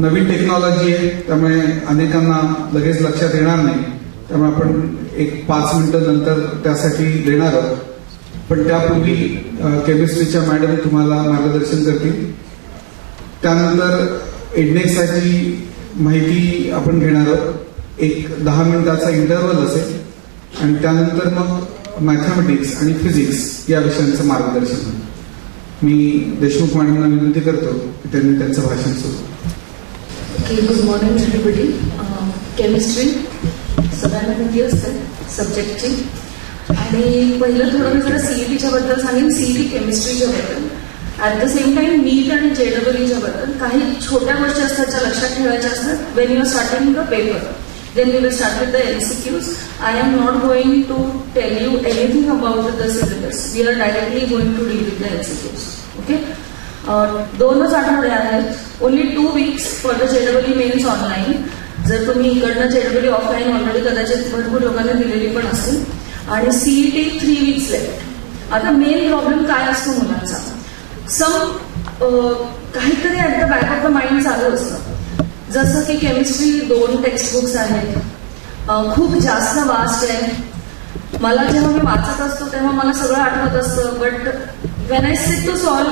नवीन technology आहे, त्यामुळे अनेकांना लगेच लक्षात येणार नाही, त्यामुळे आपण एक 5 मिनिटं नंतर त्यासाठी देणार आहोत. पण त्यापूर्वी केमिस्ट्रीच्या मॅडम तुम्हाला मार्गदर्शन करतील. त्यानंतर एडनेक्सची माहिती आपण घेणार आहोत. एक 10 मिनिटाचा इंटरव्हल असेल आणि त्यानंतर मग मॅथमॅटिक्स आणि फिजिक्स या विषयांचं मार्गदर्शन. मी देशमुख मॅडमना विनंती करतो की त्यांनी त्यांचं भाषण सुरू. Good morning everybody. केमिस्ट्री सगळ्यांना माहिती असते सब्जेक्टची. आणि पहिलं थोडं मी जरा सीईटीच्या बद्दल सांगेन, सीईटी केमिस्ट्रीच्या बद्दल. At the same time NEET आणि जेडब्ल्यूच्या बद्दल काही छोट्या गोष्टी असतात ज्या लक्षात ठेवायच्या असतात when you are starting the paper. Then we will start with the MCQs. I am not going to tell you anything about the syllabus. We are directly going to deal with the MCQs. Okay? 2 आठवडे आहेत. Only 2 weeks for the JEE mains online. जर तुम्ही इकडनं JEE offline already कदाचित भरपूर लोकांना दिलेली पण असेल. आणि CET 3 weeks left. आता मेन प्रॉब्लेम काय असतो मुलांचा, काहीतरी at the back of the mind चालू असतं. जसं की केमिस्ट्री 2 टेक्स्टबुक्स आहेत, खूप जास्त वास्ट आहे. मला जेव्हा मी वाचत असतो तेव्हा मला सगळं आठवत असतं, but when I sit to solve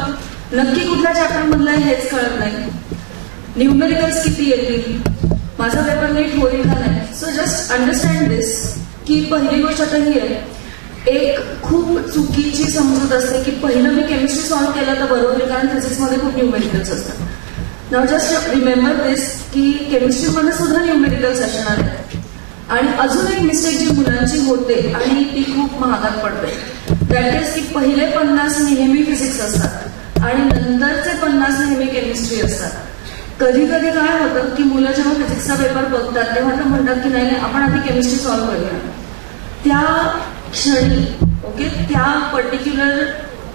नक्की कुठल्या चॅप्टर मधलं आहे हेच कळत नाही. न्यूमेरिकल्स किती येतील, माझा पेपर नीट होईल का नाही. सो जस्ट अंडरस्टँड दिस की पहिली गोष्ट आता ही आहे, एक खूप चुकीची समजूत असते की पहिलं मी केमिस्ट्री सॉल्व्ह केलं तर बरोबर होईल, कारण फिजिक्समध्ये खूप न्यूमेरिकल्स असतात. नाउ जस्ट रिमेंबर दिस की केमिस्ट्रीमध्ये सुद्धा न्यूमेरिकल्स असणार आहेत. आणि अजून एक मिस्टेक जी मुलांची होते आणि ती खूप महागात पडते, दॅट इज की पहिले 50 नेहमी फिजिक्स असतात आणि नंतरचे 50 नेहमी केमिस्ट्री असतात. कधी कधी काय होतं की मुलं जेव्हा फिजिक्सचा पेपर बघतात तेव्हा ते म्हणतात की नाही आपण आधी केमिस्ट्री सॉल्व्ह करूया. त्या क्षणी ओके, त्या पर्टिक्युलर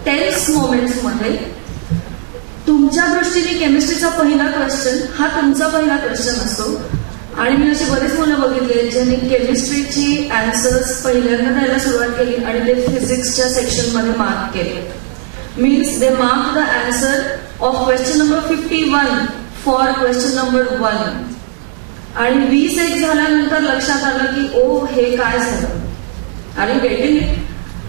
टेन्स मोमेंट्समध्ये तुमच्या दृष्टीने केमिस्ट्रीचा पहिला क्वेश्चन हा तुमचा पहिला क्वेश्चन असतो. आणि मी अशी बरीच मुलं बघितली ज्यांनी केमिस्ट्रीची आन्सर्स पहिल्यांदा द्यायला सुरुवात केली आणि ते फिजिक्सच्या सेक्शनमध्ये मार्क केले. Means they mark the answer of question number 51 for question number 1. आणि 20 झाल्यानंतर लक्षात आलं की ओ हे काय झालं. आणि गेटिंग इट.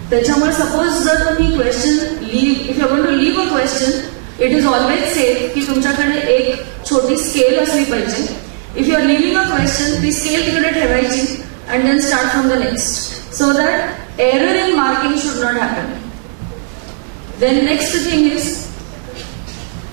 त्याच्यामुळे सपोज जर तुम्ही question if you going to leave a question, it is always safe की तुमच्याकडे एक छोटी स्केल असली पाहिजे. If you are living a question, ती स्केल तिकडे ठेवायची and then start from the next, so that error in marking should not happen. Then next thing is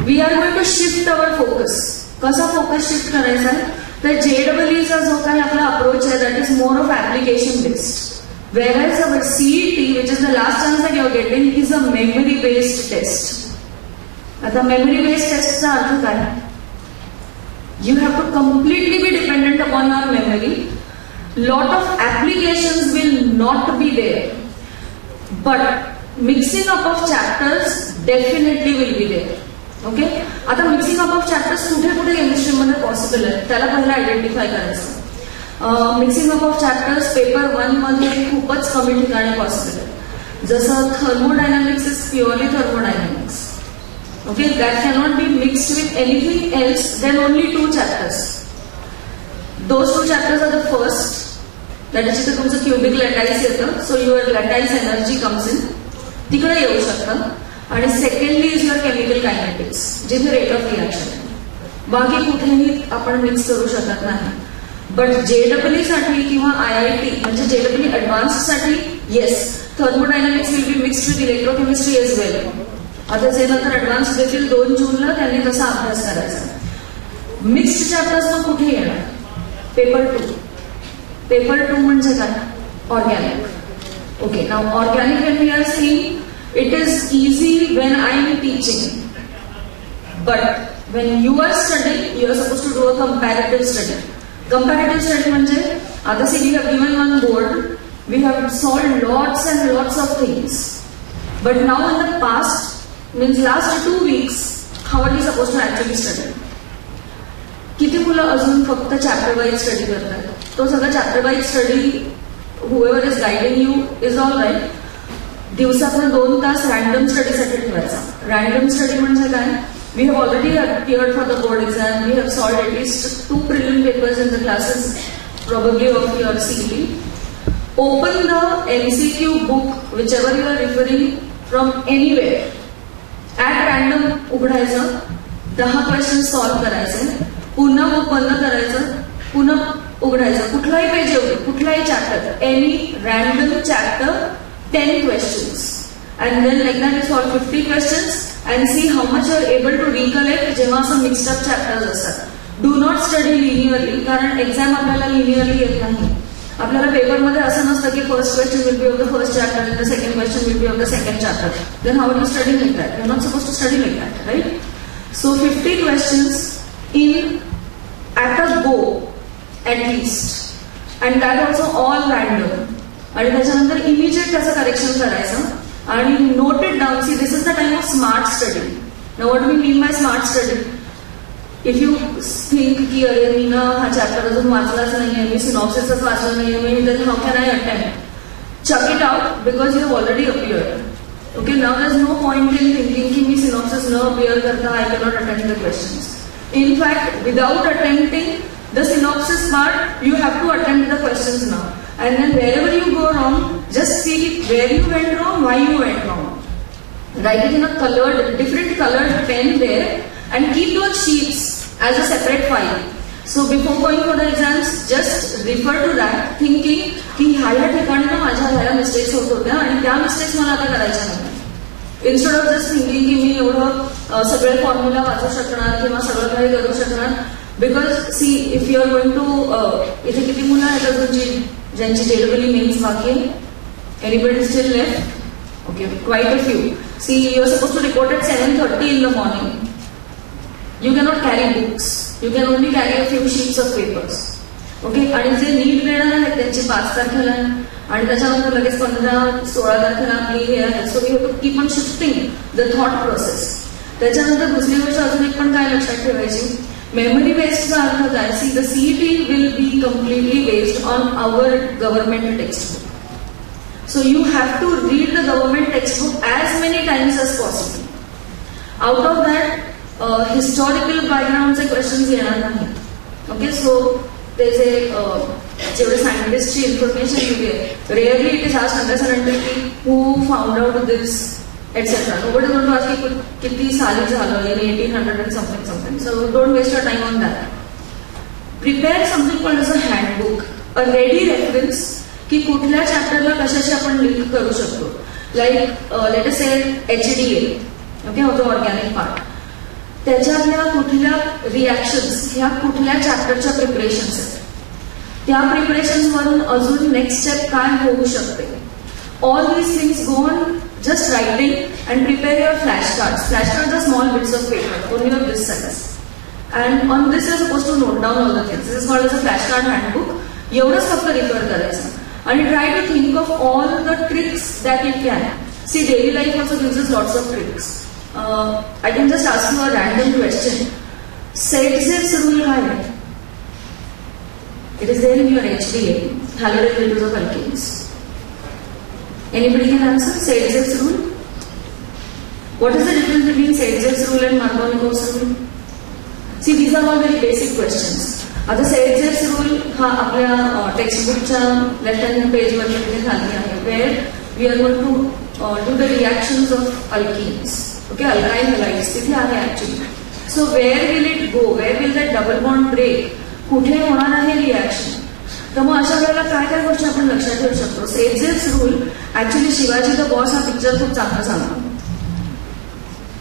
we are going to shift our focus. कसा focus shift करायचा आहे, तर JEEचा जो काही आपला अप्रोच आहे that is more of application based. Whereas our CET, which is the last chance that you are getting, is a memory based test. आता memory based testचा अर्थ काय? You have to completely be dependent upon your memory. Lot of applications will not be there, but mixing up of chapters definitely will be there. Okay? आता mixing up of chapters कुठे कुठे chemistry मध्ये possible आहे त्याला पहिला identify करायचं. Mixing up of chapters paper 1 मध्ये खूपच कमी ठिकाणी पॉसिबल आहे. जसं thermodynamics is purely thermodynamics. Okay, that cannot be mixed with anything else then only 2 chapters. Those 2 chapters are the first, that is जिथे तुमचं क्युबिक लॅटाईस येतं, so your lattice energy comes in, तिकडे येऊ शकतं. आणि secondly is your chemical kinetics, जिथे rate of reaction आहे. बाकी कुठेही आपण मिक्स करू शकत नाही. बट JEE साठी किंवा IIT म्हणजे JEE ऍडव्हान्स साठी yes, thermodynamics will be mixed with electrochemistry as well. आता जे नंतर ऍडव्हान्स देतील 2 जूनला त्यांनी तसा अभ्यास करायचा. मिक्स्ड चॅप्टर्स मग कुठे येणार, पेपर 2. पेपर 2 म्हणजे काय, organic. Okay, now organic when we are seeing it is easy when I am teaching, but when you are studying you are suppose to do a comparative study. Comparative study म्हणजे आता see we have given one board, we have solved lots and lots of things, but now in the past means last 2 weeks how are you supposed to actually study? किती मुलं अजून फक्त chapter wise study करतात. तो सगळा chapter wise study whoever is guiding you is all right. दिवसातून 2 तास random स्टडीसाठी ठेवायचा. Random study म्हणजे काय, We have already appeared for the board exam. We have solved at least 2 prelim papers in the classes, probably of your CET. Open the MCQ book, whichever you are referring from anywhere. At random उघडायचं, 10 questions solve करायचे, पुन्हा book बंद करायचं, पुन्हा उघडायचं, कुठलाही page येऊ, कुठलाही chapter, any random chapter, 10 questions. And then like that you solve 50 questions and see how much you are able to recollect जेव्हा असं mixed up chapters असतात. Do not study linearly, कारण एक्झाम आपल्याला linearly येत नाही. आपल्याला पेपरमध्ये असं नसतं की first question will be of the first chapter and the second question will be of the second chapter. Then how do you study like that? You're not supposed to study like that, right? So 50 questions in at a go at least, and that also all random. आणि त्याच्यानंतर immediate त्याचं correction करायचं आणि note it down. See this is the time of smart study. Now what we mean by smart study? If you think की अरे मी ना हा chapter अजून वाचलाच नाहीये, मी सिनॉप्सिसच वाचला नाहीये, मी then how can I attempt? Chuck it out because you have already appeared. Okay, now there's no point in thinking कि मी synopsis न appear करता, I cannot attempt the questions. In fact, without attempting the synopsis part, you have to attempt the questions now. And then wherever you go wrong, just see where you went wrong, why you went wrong. Write it in a different colored pen there, and keep those sheets as a separate file. So before going for the exams, just refer to that, thinking की ह्या ठिकाणी ना माझ्या ह्या mistakes होत होत्या आणि त्या मिस्टेक्स मला आता करायच्या नाही. इन्स्टेड ऑफ जस्ट थिंकिंग की मी एवढं सगळे फॉर्म्युला वाचू शकणार किंवा सगळं काही करू शकणार. Because see if you are going to, इथे किती मुलं आहेत अजून ज्यांची जेलबली मेन्स बाकी आहे? Anybody still left? Okay, quite a few. See you are suppose to report at 7:30 in the morning. You cannot carry books. You can only carry a few sheets of papers. Okay, आणि जे NEET देणार आहेत त्यांची 5 तारखेला आणि त्याच्यानंतर लगेच 15-16 तारखेला आपली हे आहे. So we have to keep on shifting the thought process. त्याच्यानंतर दुसरी गोष्ट अजून एक पण काय लक्षात ठेवायची, मेमरी बेस्डचा अर्थ काय? See the CET will be completely based on our government textbook. So you have to read the government textbook as many times as possible. Out of that historical बॅकग्राऊंडचे क्वेश्चन्स येणार नाही. ओके, सो ते जे जेवढे सायंटिस्टची information दिली आहे, rarely it is asked unless and until की who found out this etcetera. Nobody going to ask की किती साली झालं इन 1800 and something. So don't waste your time on that. Prepare something called as a handbook, a ready reference की कुठल्या चॅप्टरला कशाशी आपण link करू शकतो. लाईक लेट अस से HDA, ओके, होतो ऑर्गॅनिक पार्ट, त्याच्यातल्या कुठल्या रिॲक्शन्स ह्या कुठल्या चॅप्टरच्या प्रिपरेशन्स आहेत, त्या प्रिपरेशन्स वरून अजून नेक्स्ट स्टेप काय होऊ शकते. All these things go on just writing and prepare your flashcards. Flashcards are small bits of paper, only of this size. And on this you're supposed to note down all the things. This is called as a flashcard handbook. एवढंच फक्त refer करायचं आणि try to think of all the tricks that it can. See, daily life also gives us lots of tricks. I can just ask you a random question. Set-Zipf's rule काय आहे? It is there in your HDA, halogen ratios of alkenes. Anybody can answer? Set-Zipf's rule? What is the difference between Set-Zipf's rule and Markovnikov's rule? See, these are all very basic questions. आता Set-Zipf's rule हा आपल्या टेक्स्टबुकच्या left hand page वर तिथे खाली आहे, where we are going to do the reactions of alkenes. Okay, alkyl halides तिथे आहे actually. So where will it go? Where will that double bond break? कुठे होणार आहे रिॲक्शन? तर मग अशा वेळेला काय काय गोष्टी आपण लक्षात ठेवू शकतो. Set-Zipf's rule actually Shivaji the boss हा पिक्चर खूप चांगला सांगतो.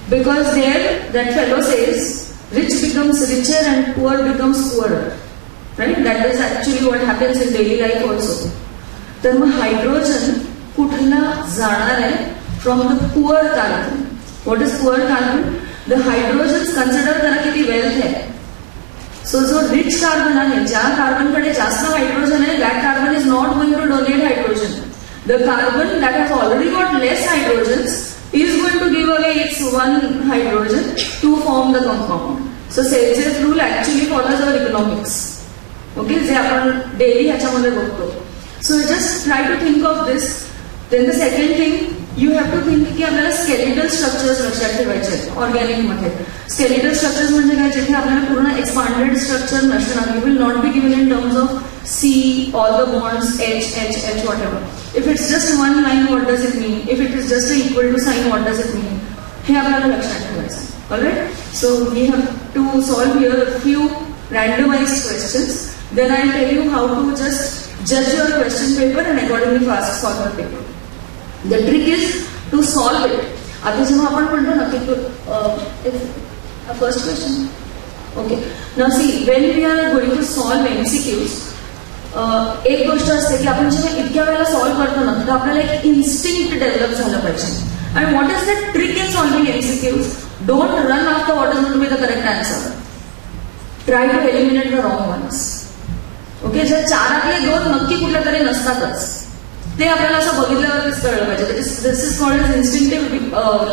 Because there that fellow says rich becomes richer and poor becomes poorer, right? That is actually what happens in daily life also. तर मग हायड्रोजन कुठला जाणार आहे? From the poor carbon. What is poor carbon? The hydrogens consider करा किती wealth आहे. सो जो rich carbon आहे, ज्या कार्बनकडे जास्त हायड्रोजन आहे, that carbon is not going to donate hydrogen. The carbon that has already got less hydrogens is going to give away its one hydrogen to form the compound. So Set-Zipf's rule actually follows our economics, okay, जे आपण daily ह्याच्यामध्ये बघतो. So just try to think of this. Then the second thing, you have to think की आपल्याला skeletal structures लक्षात ठेवायचे आहेत ऑर्गॅनिकमध्ये. Skeletal structures म्हणजे काय, जिथे आपल्याला पूर्ण एक्सपांडेड स्ट्रक्चर नसणार. You will not be given in terms of C, all the bonds, H, whatever. If it's just one line, what does it mean? If it is just an equal to sign, what does it mean? हे आपल्याला लक्षात ठेवायचं. Alright? So we have to solve here a few randomized questions. Then I'll tell you how to just judge your question paper and accordingly fast solve the paper. The trick is to solve it. आता जेव्हा आपण म्हणतो ना की first question. Okay. Now see, when we are going to solve MCQs, एक गोष्ट असते की आपण जेव्हा इतक्या वेळेला सॉल्व्ह करतो ना तर आपल्याला एक इन्स्टिंक्ट डेव्हलप झालं पाहिजे. आणि what is the trick in solving MCQs? Don't run after what is going to be the correct answer. Try to eliminate the wrong ones. Okay, जर चारातले दोन नक्की कुठल्या तरी नसतातच, ते आपल्याला असं बघितल्यावरच कळलं पाहिजे. This is called as instinctive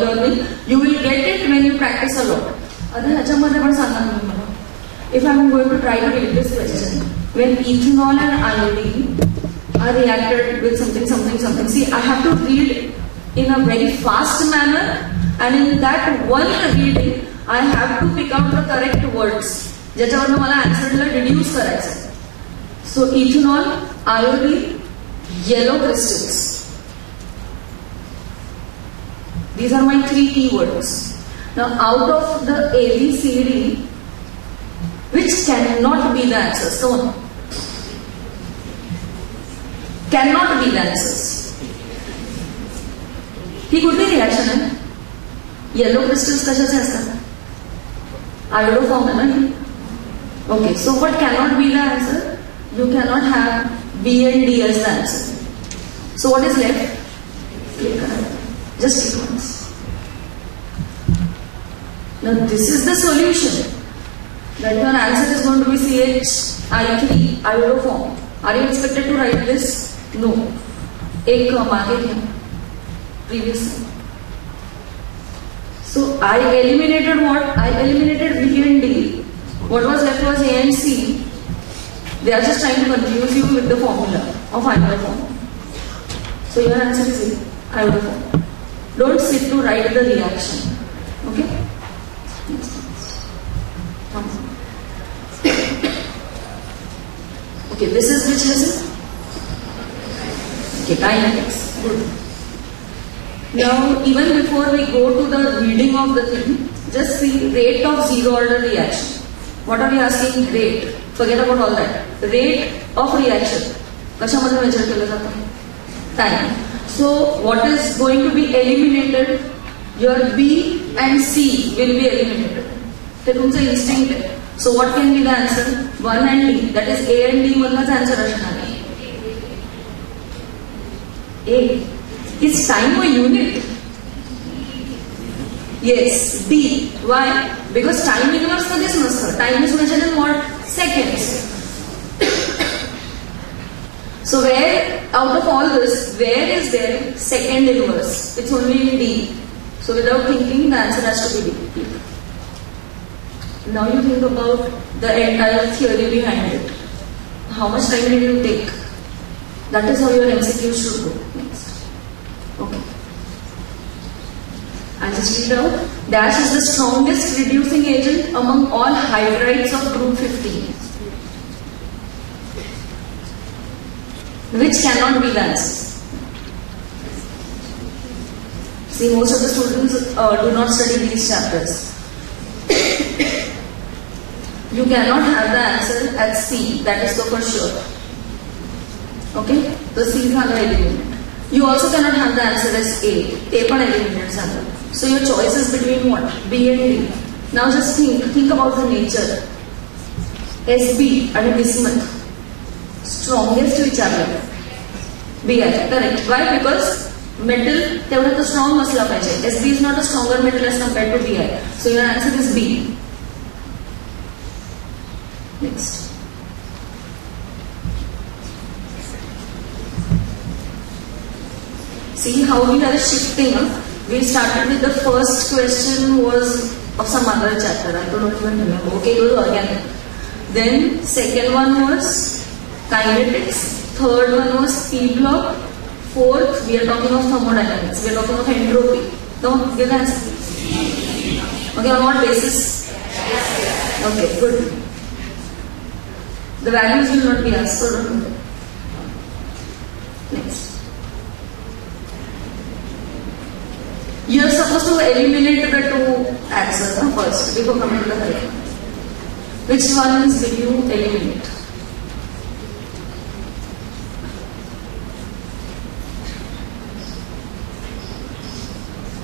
learning. You will get it when you practice a lot. आता ह्याच्यामध्ये पण सांगा तुम्ही मला, if I am going to try to read this question, when ethanol and iodine are reacted with something. See, I have to read in a very fast manner, and in that one reading, I have to pick out the correct words. ज्याच्यावरून मला आन्सरला reduce करायचं. So ethanol, iodine, yellow crystals. These are my 3 keywords. Now, out of the ABCD, which cannot be the answers? Come on. Cannot be the answers. ही कुठली reaction आहे? Yellow crystals कशाचे असतात? Iodo form आहे ना. Okay, so what cannot be the answer? You cannot have B and D as the answer. So what is left? Click on it. Just click once. Now this is the solution. That your answer is going to be CH3 iodoform. Are you expected to write this? No. एक मागे घ्या. Previous. So I eliminated what? I eliminated B and D. What was left was A and C. They are just trying to confuse you with the formula of iodoform. So your answer is A, iodoform. Don't sit to write the reaction. Okay? Okay, this is which lesson? Okay, kinetics. Good. Now, even before we go to the reading of the thing, just see rate of zero order reaction. What are we asking? Rate. Forget about all that. Rate of reaction. कशामध्ये measure केलं जातं? Time. So, what is going to be eliminated? Your B and C will be eliminated. ते तुमचं instinct आहे. So what can be the answer? 1 and D. That is A and D मधलाच answer असणार आहे. A. Is time a unit? Yes. D. Why? Because time inverse कधीच नसतं. Time is measured in what? Seconds. So where, out of all this, where is there second inverse? It's only in D. So without thinking, the answer has to be D. Now you think about the entire theory behind it. How much time did you take? That is how your MCQ should go. Next. Okay. I'll just read out. Dash is the strongest reducing agent among all hydrides of group 15. Which cannot be the answer. See, most of the students do not study these chapters. You cannot have the answer at C, that is so for sure. Okay? So C is eliminated. You also cannot have the answer as A. A पण eliminated झालं. So your choice is between what? B and D. Now just think about the nature. SB आणि bismuth. Strongest विचारलं. B आहे, correct. Why? Because metal तेवढं तर strong असला पाहिजे. SB is not a stronger metal as compared to B आहे. So your answer is B. Next. See how we are shifting. We started with the first question was of some other chapter. I don't even remember. Okay, it was organic. Then second one was kinetics. Third one was P block. Fourth, we are talking of thermodynamics. We are talking of entropy. Don't give the answer. Okay, on what basis? Okay, good. The values will not be asked. So don't do that. Next. You are supposed to eliminate the two answers first before coming to the correct one. Which ones will you eliminate?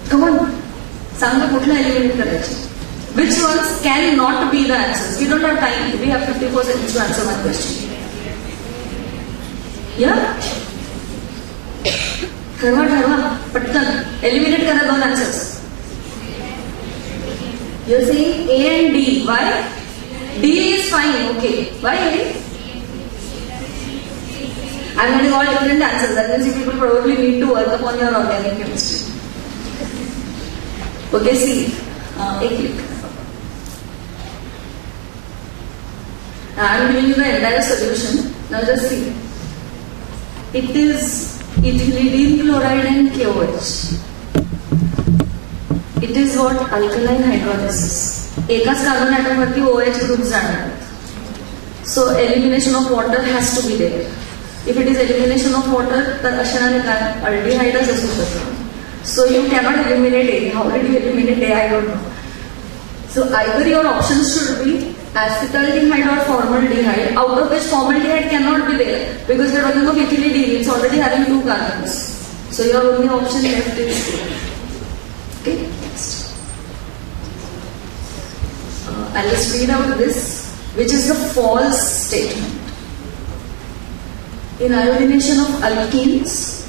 Come on. Sanga kutla eliminate करायचे. Which ones can not be the answers? We don't have time. We have 54 seconds to answer one question. Yeah? ठरवा पटकन eliminate करा दोन answers. You're saying A and D. Why? D is fine. Okay. Why A? I'm getting all different answers. That means you people probably need to work upon your organic chemistry. Okay, see. एक click. I'm giving you the entire solution. Now just see. It is ethylidene chloride and KOH. It is what? Alkaline hydrolysis. एकाच carbon atom वरती OH group जाणार. So elimination of water has to be there. If it is elimination of water, तर असणारे काय? Aldehydes असू शकतात. So you cannot eliminate A. How did you eliminate A? I don't know. So either your options should be acetaldehyde or formaldehyde, out of which formaldehyde cannot be there because we are talking of ethylidene. It's already having 2 carbons. So your only option left is A. Okay, next. I'll just read out this, which is the false statement. In iodination of alkenes,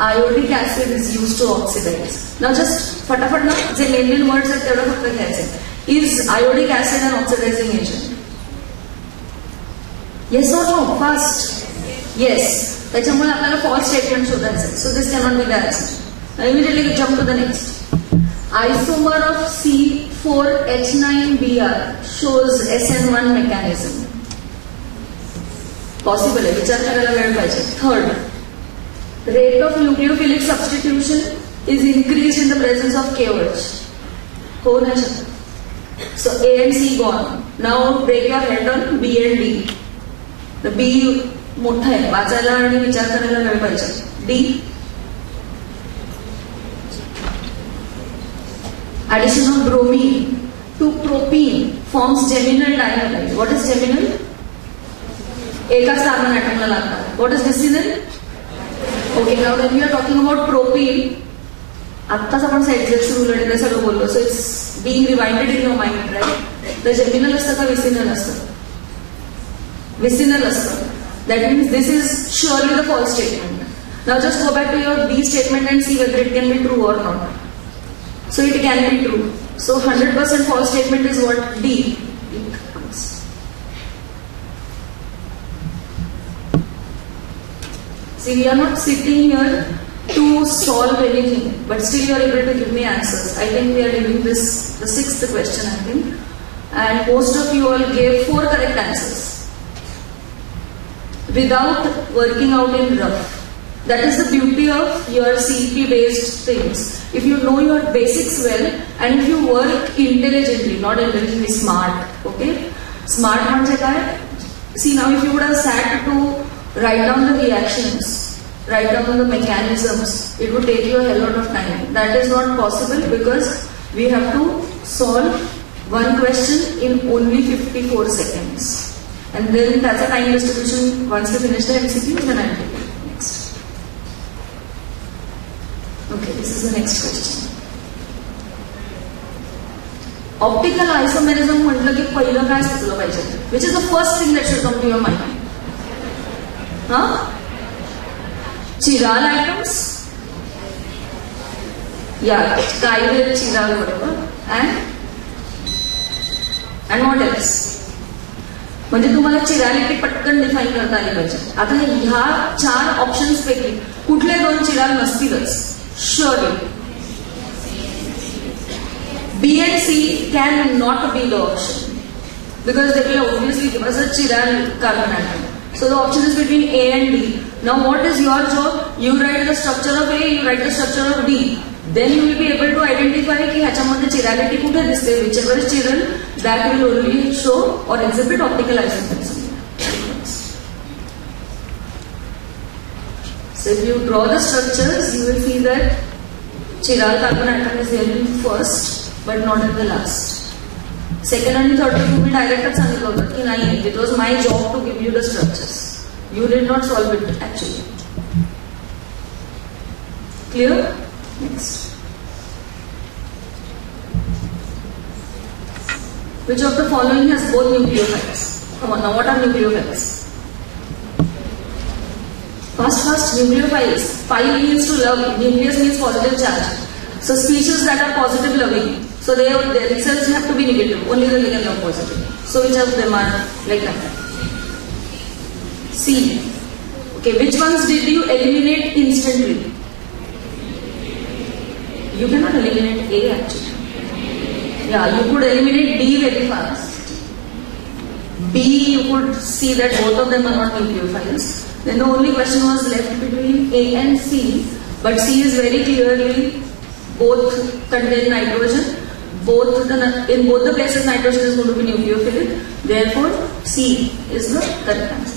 iodic acid is used to oxidize. Now just fatafat na, J main words आहेत तेवढं फक्त घ्यायचं. Is iodic acid an oxidizing agent? Yes or no? Fast. Yes. त्याच्यामुळे आपल्याला false statement शोधायचं आहे. So this cannot be the answer. Now immediately jump to the next. Isomer of C4H9Br shows SN1 mechanism. Possible आहे. विचार करायला वेळ पाहिजे. Third, rate of nucleophilic substitution is increased in the presence of KOH. हो नाही शकत. So A and C gone. Now break your head on B and D. The B मोठा आहे. वाचायला आणि विचार करायला वेळ पाहिजे. D. Addition of bromine to propene forms geminal dihalide. What is geminal? एकाच कार्बन ॲटमला लागतात. What is vicinal? Okay, now when we are talking about propene, आत्ताच आपण साइडजेक्स रूल आणि ते सगळं बोललो. So it's being rewinded in your mind, right? तर geminal असतं का vicinal असतं? Vicinal असतं. That means this is surely the false statement. Now just go back to your B statement and see whether it can be true or not. So it can be true. So 100% false statement is what? D. See, we are not sitting here to solve anything, but still you are able to give me answers. I think we are doing this, the 6th question, I think. And most of you all gave 4 correct answers without working out in rough. That is the beauty of your CEP based things. If you know your basics well and if you work intelligently, not intelligently, smart, okay? Smart म्हणजे काय? See, now if you would have sat to write down the reactions, write down the mechanisms, it would take you a hell lot of time. That is not possible because we have to solve one question in only 54 seconds. And then that's a time distribution. Once we finish the MCQ, then I'll take it. Next. Okay, this is the next question. Optical isomerism म्हटलं की पहिलं काय सुचलं पाहिजे? Which is the first thing that should come to your mind? Chiral atoms? Yeah, chiral, chiral, whatever. And what else? म्हणजे तुम्हाला चिरालिटी पटकन define करता आली पाहिजे. आता ह्या 4 ऑप्शन्स पैकी कुठले 2 चिराल नसतीलच. Surely. B and C cannot be the option because they will obviously give us a chiral carbon atom. So the option is between A and D. Now what is your job? You write the structure of A, you write the structure of D. Then you will be able to identify की ह्याच्यामध्ये chirality कुठे दिसते. Whichever is chiral, that will only show or exhibit optical isomerism. So if you draw the structures, you will see that chiral carbon atom is there in first, but not at the last. Second and third तुम्ही डायरेक्टच सांगितलं होतं की नाही, it was my job to give you the structures. You did not solve it actually. Clear? Next. Which of the following has both nucleophiles? Come on, now what are nucleophiles? Fast, nucleophiles. Phile means to love, nucleus means positive charge. So species that are positive loving, so their cells have to be negative, only the ligand are positive. So which of them are like that? C. Okay, which ones did you eliminate instantly? You cannot eliminate A actually. Yeah, you could eliminate D very fast. B, you could see that both of them are not nucleophiles. Then the only question was left between A and C, but C is very clearly both contain nitrogen. In both the places nitrogen is going to be nucleophilic. Therefore, C is the correct answer.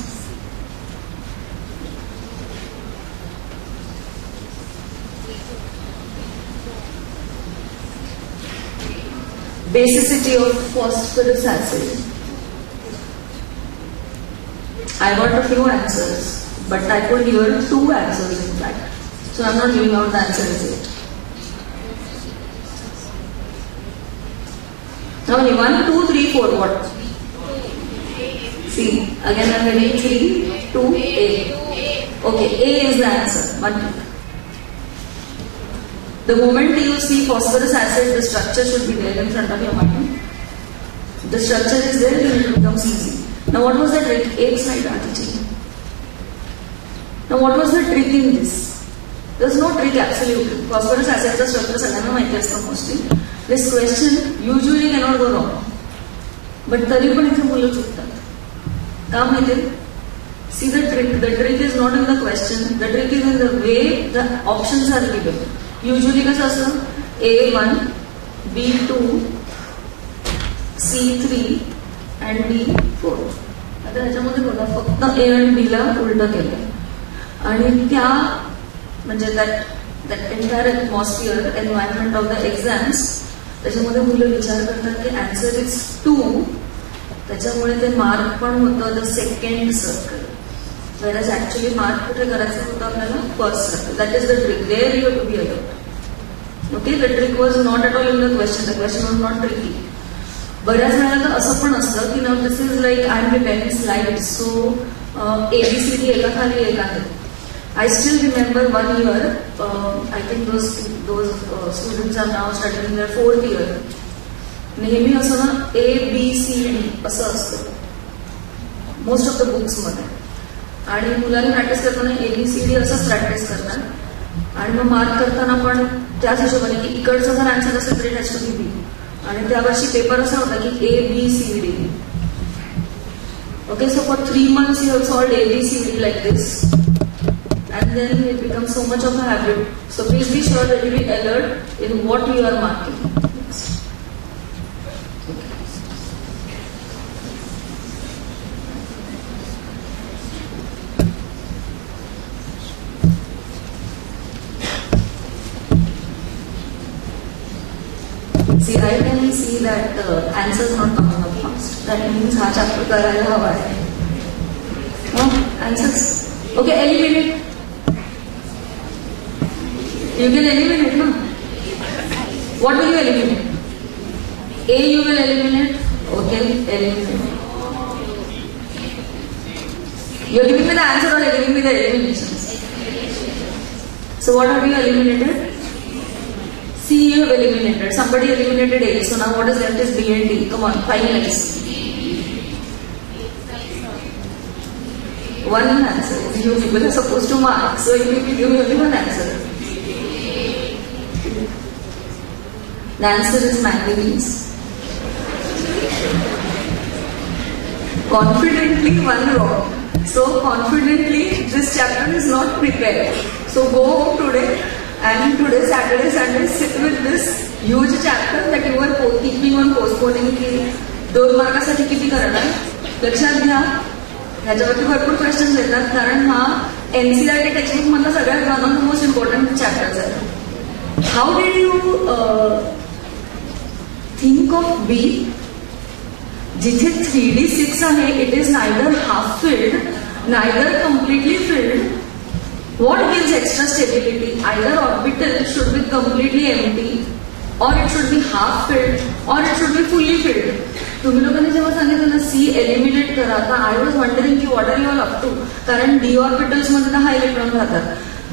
Basicity of phosphorus acid. I got a few answers, but I could hear 2 answers in fact. So I'm not giving out the answers yet. Now 1, 2, 3, 4, what? See, again I'm reading 3, 2, A. Okay, A is the answer. But the moment you see phosphorus acid, the structure should be there in front of your mind. The structure is there, then it becomes easy. Now what was the trick? एक slide आती चाहिए. Now what was the trick in this? There's no trick absolutely. Phosphorus acid चा structure सगळ्यांना माहिती असतं mostly. This question usually cannot go wrong. But तरी पण इथे मुलं चुकतात. का माहिती? See the trick. The trick is not in the question. The trick is in the way the options are given. Usually कसं असतं? A1, B2, C3 and D4. आता ह्याच्यामध्ये बघा फक्त A आणि B ला उलटं केलं. आणि त्या म्हणजे that entire atmosphere, environment of the exams, त्याच्यामध्ये मुलं विचार करतात की answer is 2. त्याच्यामुळे ते मार्क पण होतं the second circle. Whereas actually mark कुठे करायचं होतं आपल्याला first circle. That is the trick. There you have to be alert. Okay, the trick was not at all in the question. The question was not tricky. बऱ्याच वेळेला तर असं पण असतं की now this is like I am preparing slides. So ABCD एका खाली एक आहे. I still remember one year. I think those students are now studying in their 4th year. नेहमी असं ना ABCD असं असतं. Most of the books मध्ये. आणि मुलांनी प्रॅक्टिस करताना ABCD असंच प्रॅक्टिस करतात आणि मग मार्क करताना पण त्याच हिशोबाने की इकडचं जर आन्सर असेल तरी टेस्ट टू बी आणि त्या वर्षी पेपर असा होता की ABCD. Okay, so for 3 months you have solved ABCD like this and then it becomes so much of a habit. So please be sure that you be alert in what you are marking. See, I can see that answer is not coming up fast. That means हा chapter करायला हवा आहे. Answers. Okay, eliminate. You can eliminate, no? What will you eliminate? A you will eliminate. Okay, eliminate. You are giving me the answer or you are giving me the eliminations? So what have you eliminated? C you have eliminated. Somebody eliminated A. So now what is left is B and D. Come on, finalize. One answer. You people are supposed to mark. So you will give me only one answer. The answer is manganese. confidently one wrong. So confidently this chapter is not prepared. So go home today and today Saturday, Sunday sit with this huge chapter that you are keeping on postponing की 2 मार्कासाठी किती करणार. लक्षात घ्या, ह्याच्यावरती भरपूर questions येतात कारण हा NCERT टेक्स्टबुक मधला सगळ्यात one of the most important chapters आहे. How did you think of B जिथे 3D6 आहे, it is neither half filled neither completely filled. What gives extra stability? Either orbital should be completely empty, or it should be half filled, or it should be fully filled. तुम्ही लोकांनी जेव्हा सांगितलं ना C eliminate करा, तर I was wondering की what are you all up to. कारण D orbitals मध्ये हा इलेक्ट्रॉन राहतात.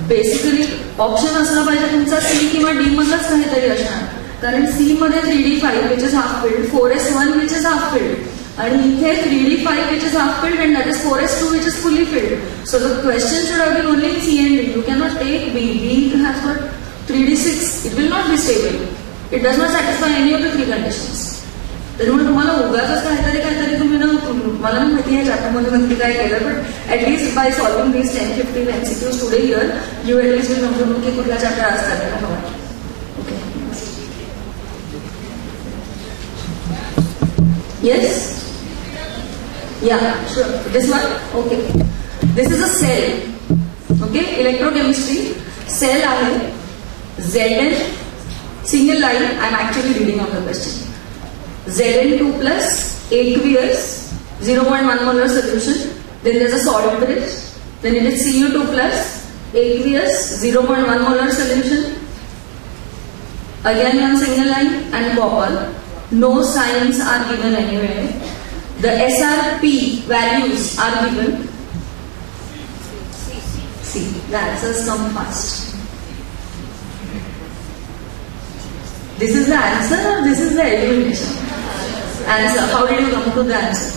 बेसिकली ऑप्शन असला पाहिजे तुमचा C किंवा D मधलाच काहीतरी असणार. कारण C मध्ये 3D5 which is half filled, 4s1 which is half filled, and इथे 3D5 which is half filled and that is 4s2 which is fully filled. So the question should have been only in C and D. You cannot take B. B has got 3D6. It will not be stable. It does not satisfy any of the 3 conditions. त्यामुळे तुम्हाला उगाच काहीतरी तुम्ही ना, मला नाही माहिती आहे चॅप्टरमध्ये नक्की काय केलं, but at least by solving these 10-15 MCQs today here you at least will know की कुठला चॅप्टर आज करायला हवा. Okay, yes. Yeah, sure. This one? Okay. This is a cell. Okay, electrochemistry. Cell आहे. Zn, single line, I am actually reading on the question. Zn2 plus aqueous, 0.1 molar solution. Then there is a solid bridge. Then it is Cu2 plus aqueous, 0.1 molar solution. Again one single line and copper. No signs are given anywhere. The SRP values are given. See, the answers come fast. This is the answer or this is the elimination? Answer. How did you come to the answer?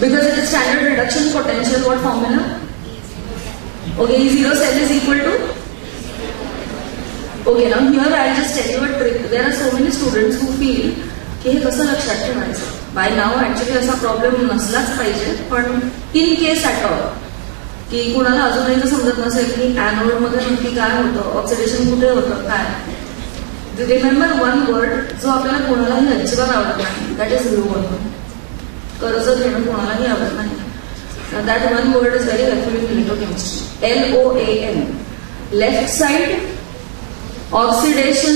Because it is standard reduction potential. What formula? Okay, E0 cell is equal to? Okay, now here I will just tell you a trick. There are so many students who feel की हे कसं लक्षात ठेवायचं. Bye नाव actually असा problem नसलाच पाहिजे, पण in case at all की कुणाला अजूनही तर समजत नसेल की एनोड मध्ये नक्की काय होतं, ऑक्सिडेशन कुठे होतं, काय. रिमेंबर वन वर्ड जो आपल्याला कोणालाही अजिबात आवडत नाही, दॅट इज लोन. कर्ज घेणं कोणालाही आवडत नाही. That one word is very helpful in electrochemistry. LOAN. Left side oxidation,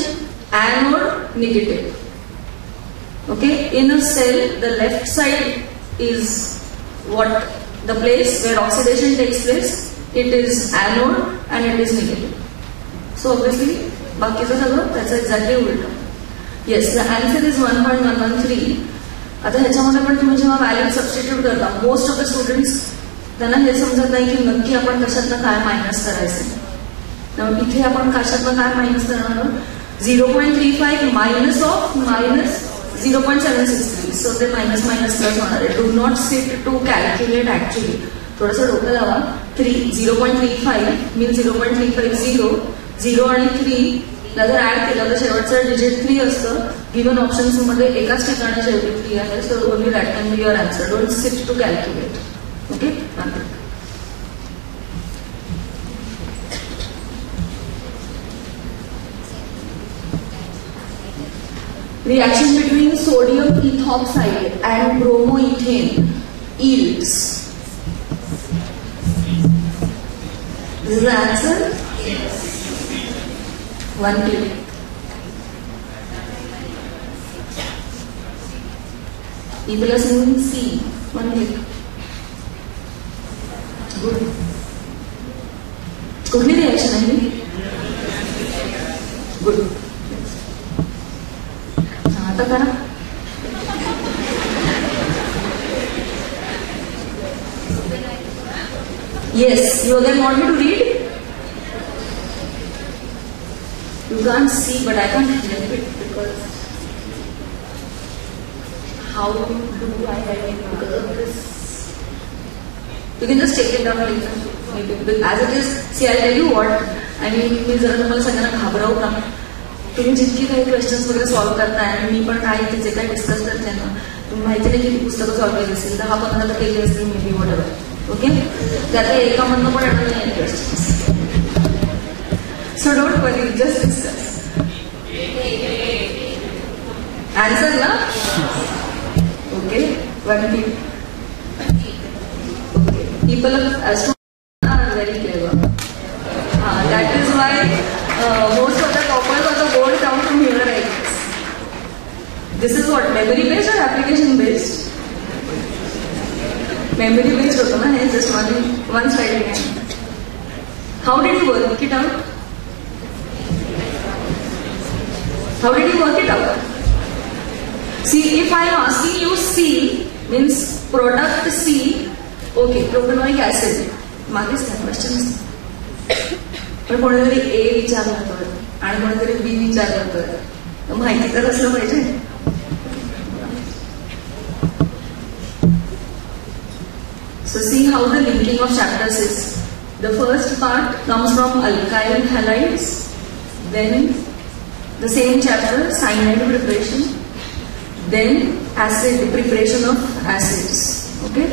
anode negative. Okay, in a cell, the left side is what the place where oxidation takes place. It is anode and it is negative. So obviously, बाकीचं सगळं त्याचं exactly उलट. Yes, the answer is 1.113. आता ह्याच्यामध्ये पण तुम्ही जेव्हा value substitute करता, मोस्ट ऑफ द स्टुडंट्स त्यांना हे समजत नाही की नक्की आपण कशातनं काय मायनस करायचं. त्यामुळे इथे आपण कशातनं काय मायनस करणार. 0.35 minus of minus 0.763. So the minus plus होणार आहे. Do not sit to calculate actually. थोडंसं डोकं लावा. 0.35 means 0.350. 0 आणि 3 ला जर ऍड केलं तर शेवटचं डिजिट 3 असतं. गिव्हन ऑप्शन्स मध्ये एकाच ठिकाणी शेवटी 3 आहे. So only that can be your answer. Don't sit to calculate. Okay. Reaction between sodium ethoxide and bromoethane yields. This is the answer? Yes. One click. E plus means C. One click. Good. कुठली reaction आहे? Good. Yes, you again want me to read? You can't see, but I can't help it because how do I write it because of this? You can just take it down later. Maybe as it is. See, I'll tell you what. I mean, मी जरा तुम्हाला सगळ्यांना घाबरवू का? तुम्ही जितकी काही questions वगैरे solve करताय आणि मी पण काही जे काही डिस्कस करते ना, तुम्ही माहिती नाही किती पुस्तकं सॉल्व केली असेल, 10-15 तर केली असतील मे बी वॉटेवर. ओके, त्यातल्या एकामधनं पण येणार नाही questions. So don't worry, just discuss. Answer ना? Okay, 1 2. People are very clever. That is why most of the toppers of the board come from here, I guess. This is what, memory based or application based? Memory based होता ना, है just one slide again. How did you work it out? How did you work it out? See, if I am asking you C means product C. Okay, propanoic acid मागेच काय question. पण कोणीतरी ए विचारलं तर आणि कोणीतरी बी विचारलं तर माहिती तर असलं पाहिजे. So see how the linking of chapters is. The first part comes from alkyl halides, then the same chapter cyanide preparation, then acid preparation of acids. Okay,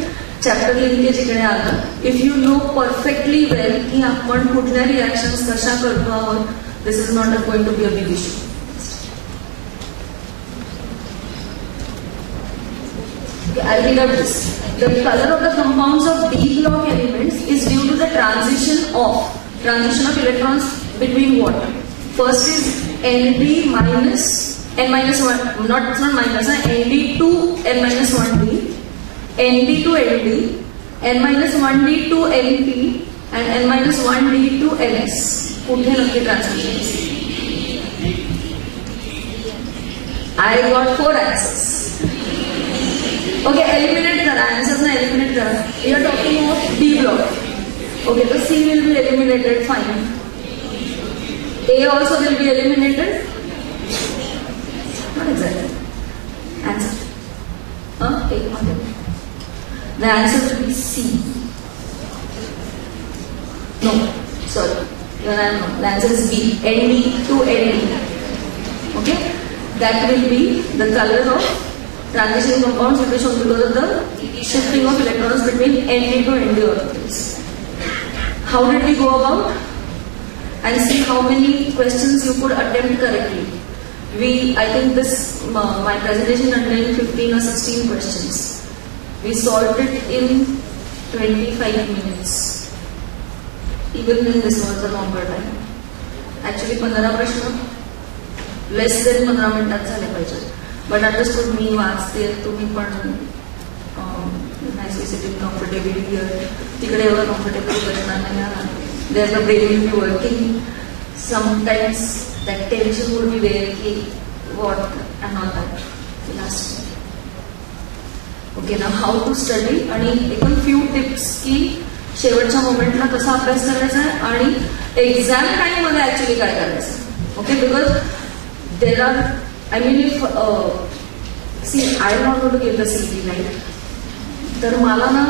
chapter linkage इकडे आलं. If you know perfectly well की आपण कुठल्या reactions कशा करतो आहोत, this is not going to be a big issue. I read out this. The color of the compounds of D block elements is due to the transition of electrons between what? First is Nd minus n minus 1, not minus, Nd to n minus 1d, Nd to Nd, n minus 1d to Np, and n minus 1d to Ns. कुठे नक्की transmission? I got 4 answers. Okay, eliminate करा, answers ना eliminate करा. You are talking of D block. Okay, so C will be eliminated, fine. A also will be eliminated. Not exactly. Answer. Okay, the answer will be C. No, sorry. The answer is B. Nd to Nd. Okay, that will be the color of transition compounds will be shown because of the shifting of electrons between Nd to Nd orbitals. How did we go about? And see how many questions you could attempt correctly. I think this, my presentation contained 15 or 16 questions. We solved it in 25 minutes. Even then this was a longer time. Actually 15 प्रश्न less than 15 मिनिटात झाले पाहिजे. But understood मी वाचते, तुम्ही पण necessity comfortable here. तिकडे एवढं comfortable बसणार नाही. There the brain will be working. Sometimes that tension will be there ki what and all that. Last. Okay, now how to study आणि एकूण few tips की शेवटच्या मोमेंटला कसा अभ्यास करायचा आहे आणि एक्झाम टाइम मध्ये ऍक्च्युअली काय करायचं. Okay, because there are I mean, if see, I am not going to give the CV, right? तर मला ना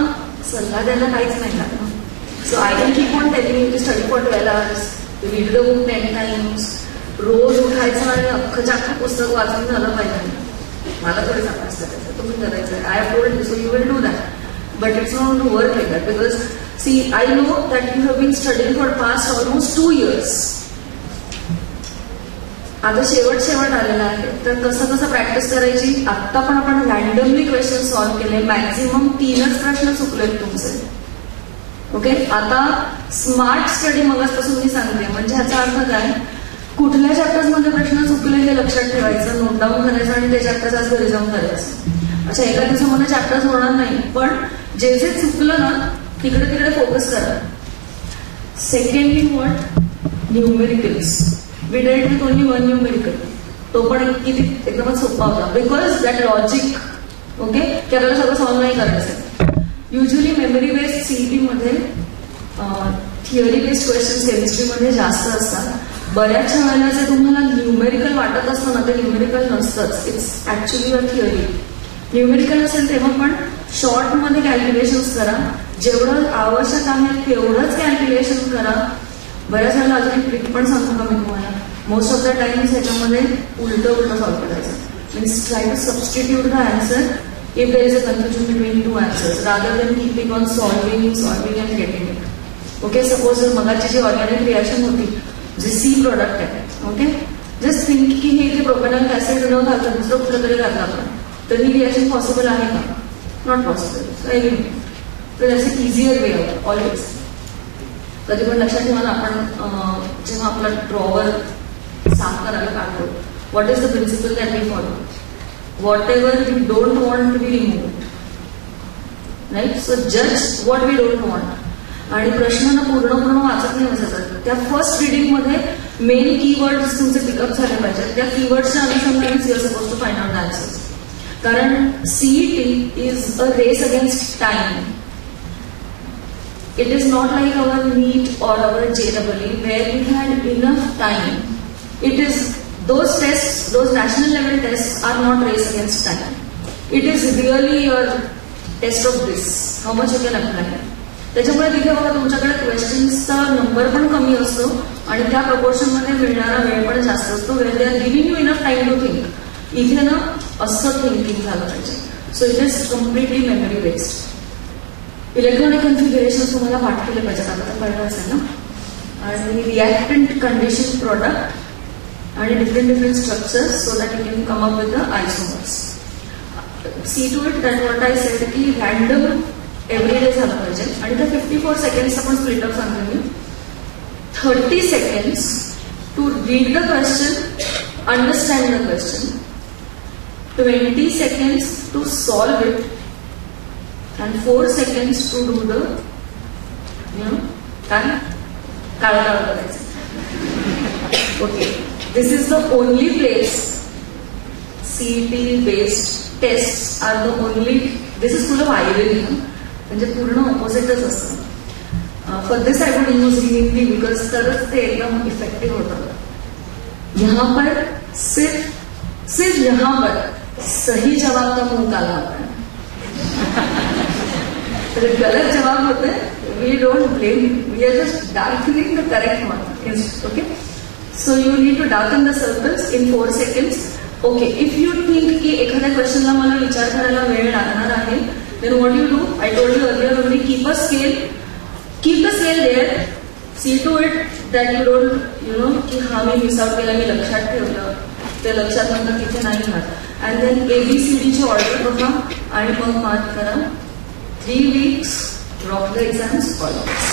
सल्ला द्यायला काहीच नाही लागणार. So I can keep on telling you to study for 12 hours, read the book 10 times, रोज उठायचं आणि अख्खच्या अख्खं पुस्तक वाचून झालं पाहिजे. मला थोडीच अभ्यास करायचा, तुम्ही करायचं. I have told you, so you will do that. But it's not going to work like that because, see, I know that you have been studying for past almost 2 years. आता शेवट आलेला आहे, तर कसं प्रॅक्टिस करायची. आता पण आपण रॅन्डमली क्वेश्चन सॉल्व्ह केले, मॅक्झिमम 3च प्रश्न चुकलेत तुमचे. ओके, आता स्मार्ट स्टडी मगाचपासून मी सांगते. म्हणजे ह्याचा अर्थ काय, कुठल्या चॅप्टर्स मध्ये प्रश्न चुकले हे लक्षात ठेवायचं, नोट डाऊन करायचं आणि ते चॅप्टर्स आज घरी जाऊन करायचं. अच्छा, एका दिवसामध्ये चॅप्टर्स होणार नाही, पण जे चुकलं ना तिकडे फोकस करा. Secondly what, numericals. We dealt with only one numerical. तो पण किती एकदमच सोपा होता. बिकॉज दॅट लॉजिक, ओके, की आपल्याला सगळं सॉल्व्ह नाही करायचं. युजली मेमरी बेस्ड सीईटी मध्ये थिअरी बेस्ड क्वेश्चन केमिस्ट्रीमध्ये जास्त असतात. बऱ्याचशा वेळेला जे तुम्हाला न्यूमेरिकल वाटत असतं ना, ते न्यूमेरिकल नसतंच. It's actually a theory. Numerical असेल तेव्हा पण शॉर्टमध्ये कॅल्क्युलेशन्स करा, जेवढं आवश्यक आहे तेवढंच कॅल्क्युलेशन करा. बऱ्याच वेळेला अजून एक ट्रिक पण सांगतो का मी तुम्हाला. मोस्ट ऑफ द टाइम्स ह्याच्यामध्ये उलट सॉल्व्ह करायचं. Means try to substitute the answer if there is a confusion between two answers, rather than keeping on solving and getting it. Okay, suppose जर मगाची जी ऑर्गॅनिक रिएक्शन होती, जे सी product आहे, okay, just think की हे जे propanol acid न घालता दुसरं कुठलं तरी घातलं आपण, तर ही रिएक्शन पॉसिबल आहे का? Not possible. So eliminate. तर that's a easier way out always. कधी पण लक्षात ठेवा ना, आपण जेव्हा आपला ड्रॉवर साफ करायला काढतो, what is the principle that we follow? whatever we don't want to be removed, right? So judge what we don't want. आणि प्रश्न पूर्ण वाचत नाही बसायचं. त्या फर्स्ट रिडिंग मध्ये मेन कीवर्ड्स तुमचे पिकअप झाले पाहिजेत. त्या कीवर्ड्सच्या अनुषंगाने you are suppose to find out the answers. कारण CET is a race against time. It is not like our NEET or our JEE where we had enough time. It is those tests, those national level tests are not race against time. It is really your test of this, how much you can apply. त्याच्यामुळे तिथे बघा तुमच्याकडे क्वेश्चन्सचा number पण कमी असतो आणि त्या proportion मध्ये मिळणारा वेळ पण जास्त असतो. Where they are giving you enough time to think. इथे ना असं थिंकिंग झालं पाहिजे. So it is completely memory based. Electronic configuration तुम्हाला पाठ केले पाहिजेत, आता तर कळलं असेल ना. आणि रिॲक्टंट कंडिशन प्रोडक्ट आणि different structures so that you can come up with the isomers. See to it that what I said की रॅन्डम एव्हरीडे झालं पाहिजे. आणि त्या 54 सेकंड्स आपण स्प्लिट अप सांगतो मी. 30 seconds to read the question, understand the question, 20 seconds to solve it, and 4 seconds to do the, काय करायचं. Okay, this is the only place CET based tests are the only. This is full of irony, म्हणजे पूर्ण ऑपोजिटच असतं. For this I would use Hindi because तरच ते एकदम effective होतं. यहाँ पर सिर्फ यहाँ पर सही जवाब का मुंह काला होता है. गलत जवाब होते हैं, we don't blame, we are just darkening the correct one. Okay, so you need to darken the circles in 4 seconds. Okay, if you think की एखाद्या क्वेश्चनला मला विचार करायला वेळ लागणार आहे, then what you do? I told you earlier only, keep the scale there. See to it that you don't, की हा मी मिस आउट केला, मी लक्षात ठेवलं, ते लक्षात नंतर तिथे नाही राहत. And then ABCD ची ऑर्डर बघा आणि मग मार्क करा. 3 weeks, drop the exams, all of this.